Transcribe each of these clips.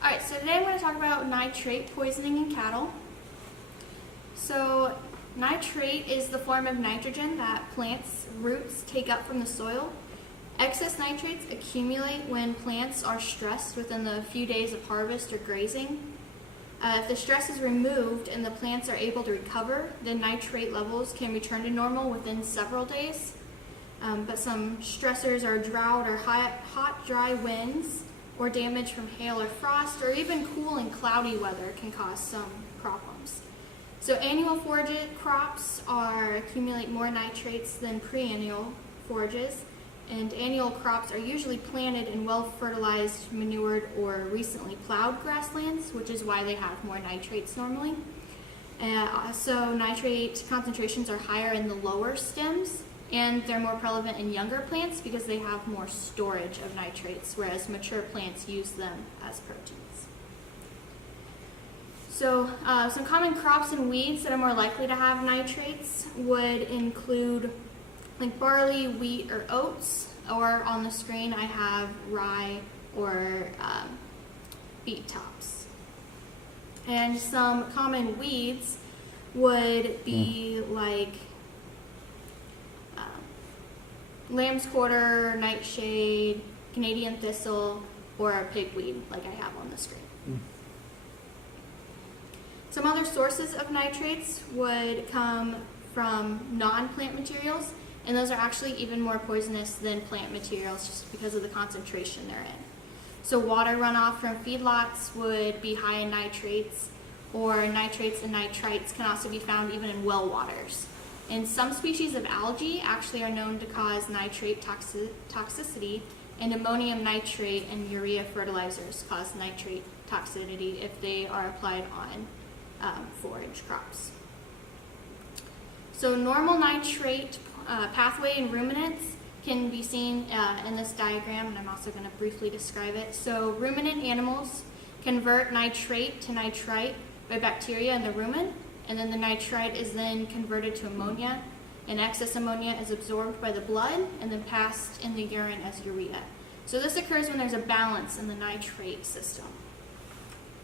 Alright, so today I'm going to talk about nitrate poisoning in cattle. So nitrate is the form of nitrogen that plants' roots take up from the soil. Excess nitrates accumulate when plants are stressed within the few days of harvest or grazing. If the stress is removed and the plants are able to recover, then nitrate levels can return to normal within several days. But some stressors are drought or hot, dry winds, or damage from hail or frost, or even cool and cloudy weather can cause some problems. So annual forage crops accumulate more nitrates than perennial forages, and annual crops are usually planted in well-fertilized, manured, or recently plowed grasslands, which is why they have more nitrates normally. So nitrate concentrations are higher in the lower stems, and they're more prevalent in younger plants because they have more storage of nitrates, whereas mature plants use them as proteins. So some common crops and weeds that are more likely to have nitrates would include like barley, wheat, or oats, or on the screen I have rye or beet tops. And some common weeds would be like lamb's quarter, nightshade, Canadian thistle, or pigweed, like I have on the screen. Some other sources of nitrates would come from non-plant materials, and those are actually even more poisonous than plant materials just because of the concentration they're in. So water runoff from feedlots would be high in nitrates, or nitrates and nitrites can also be found even in well waters. And some species of algae actually are known to cause nitrate toxicity, and ammonium nitrate and urea fertilizers cause nitrate toxicity if they are applied on forage crops. So normal nitrate pathway in ruminants can be seen in this diagram, and I'm also going to briefly describe it. So ruminant animals convert nitrate to nitrite by bacteria in the rumen, and then the nitrite is then converted to ammonia, and excess ammonia is absorbed by the blood and then passed in the urine as urea. So this occurs when there's a balance in the nitrate system.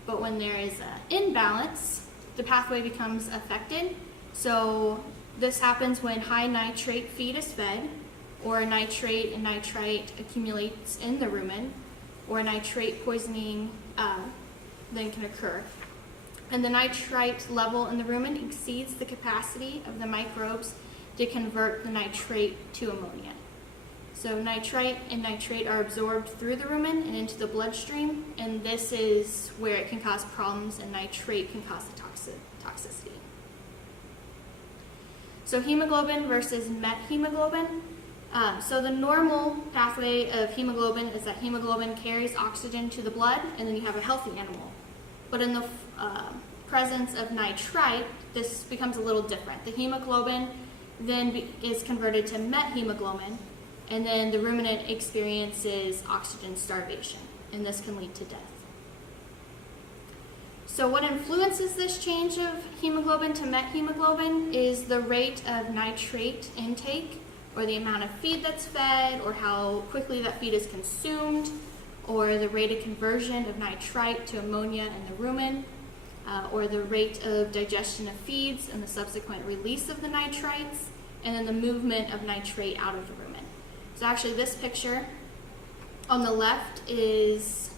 But when there is an imbalance, the pathway becomes affected. So this happens when high nitrate feed is fed, or nitrate and nitrite accumulates in the rumen, or nitrate poisoning then can occur. And the nitrite level in the rumen exceeds the capacity of the microbes to convert the nitrate to ammonia. So nitrite and nitrate are absorbed through the rumen and into the bloodstream, and this is where it can cause problems, and nitrate can cause the toxicity. So hemoglobin versus Met Hemoglobin. So the normal pathway of hemoglobin is that hemoglobin carries oxygen to the blood, and then you have a healthy animal. But in the presence of nitrite, this becomes a little different. The hemoglobin then is converted to Met Hemoglobin, and then the ruminant experiences oxygen starvation, and this can lead to death. So what influences this change of hemoglobin to Met Hemoglobin is the rate of nitrate intake, or the amount of feed that's fed, or how quickly that feed is consumed, or the rate of conversion of nitrite to ammonia in the rumen, or the rate of digestion of feeds and the subsequent release of the nitrites, and then the movement of nitrate out of the rumen. So actually this picture on the left is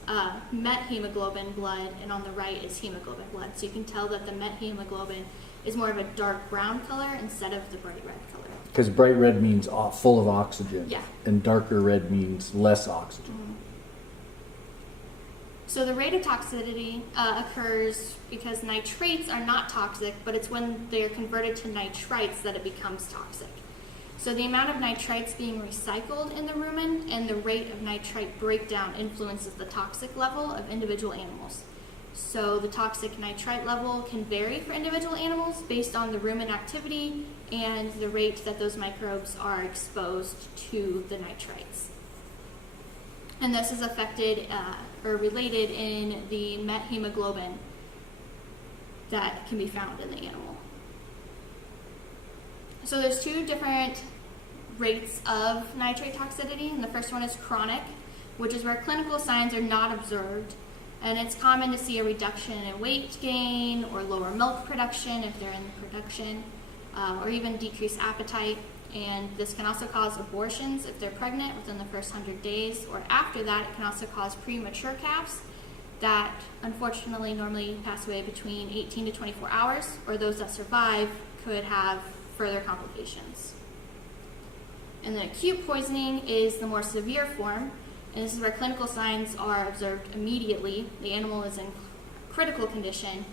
Met Hemoglobin blood, and on the right is hemoglobin blood. So you can tell that the Met Hemoglobin is more of a dark brown color instead of the bright red color. Because bright red means full of oxygen, yeah, and darker red means less oxygen. Mm-hmm. So the rate of toxicity occurs because nitrates are not toxic, but it's when they're converted to nitrites that it becomes toxic. So the amount of nitrites being recycled in the rumen and the rate of nitrite breakdown influences the toxic level of individual animals. So the toxic nitrite level can vary for individual animals based on the rumen activity and the rate that those microbes are exposed to the nitrites. And this is affected or related in the Met Hemoglobin that can be found in the animal. So there's two different rates of nitrate toxicity, and the first one is chronic, which is where clinical signs are not observed And it's common to see a reduction in weight gain or lower milk production if they're in production, or even decreased appetite. And this can also cause abortions if they're pregnant within the first 100 days, or after that. It can also cause premature calves that unfortunately normally pass away between 18 to 24 hours, or those that survive could have further complications. And then acute poisoning is the more severe form, and this is where clinical signs are observed immediately. The animal is in critical condition,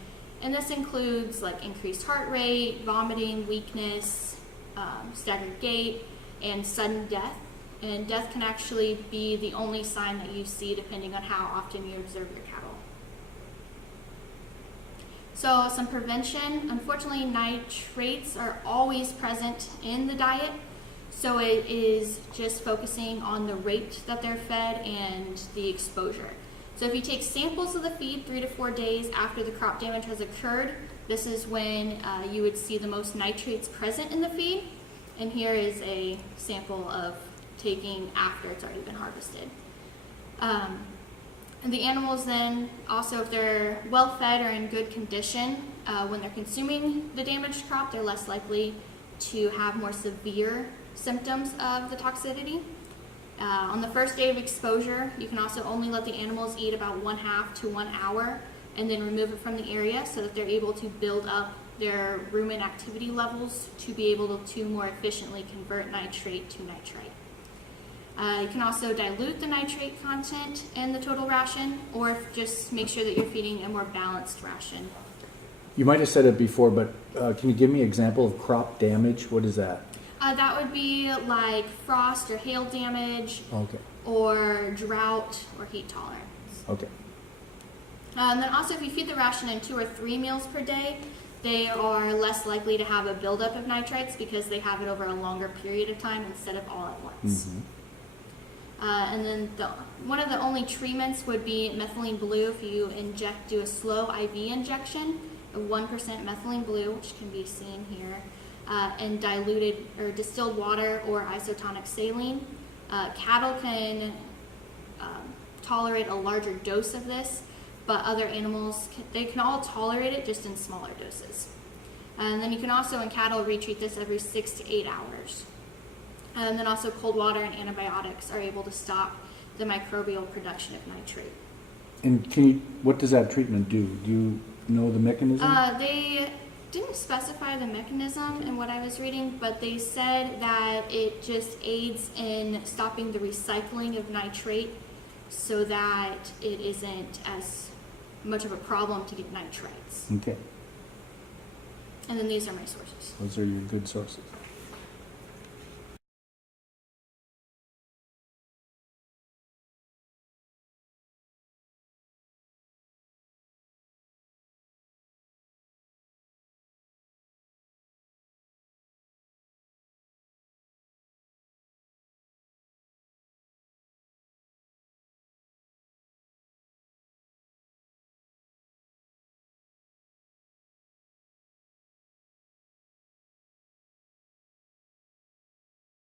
and this includes like increased heart rate, vomiting, weakness, staggered gait, and sudden death. And death can actually be the only sign that you see depending on how often you observe your cattle. So some prevention. Unfortunately, nitrates are always present in the diet. So it is just focusing on the rate that they're fed and the exposure. So if you take samples of the feed 3 to 4 days after the crop damage has occurred, this is when you would see the most nitrates present in the feed. And here is a sample of taking after it's already been harvested. And the animals then, also if they're well fed or in good condition, when they're consuming the damaged crop, they're less likely to have more severe symptoms of the toxicity. On the first day of exposure, you can also only let the animals eat about 1/2 to 1 hour and then remove it from the area so that they're able to build up their rumen activity levels to be able to more efficiently convert nitrate to nitrite. You can also dilute the nitrate content in the total ration, or just make sure that you're feeding a more balanced ration. You might have said it before, but can you give me an example of crop damage? What is that? That would be like frost or hail damage, Okay. or drought or heat tolerance. Okay. And then also, if you feed the ration in 2 or 3 meals per day, they are less likely to have a buildup of nitrites because they have it over a longer period of time instead of all at once. Mm-hmm. And then one of the only treatments would be methylene blue. If you do a slow IV injection of 1% methylene blue, which can be seen here, and diluted or distilled water or isotonic saline. Cattle can tolerate a larger dose of this, but other animals, they can all tolerate it just in smaller doses. And then you can also, in cattle, retreat this every 6 to 8 hours. And then also cold water and antibiotics are able to stop the microbial production of nitrate. And what does that treatment do? Do you know the mechanism? They didn't specify the mechanism in what I was reading, but they said that it just aids in stopping the recycling of nitrate so that it isn't as much of a problem to get nitrites. Okay. And then these are my sources. Those are your good sources.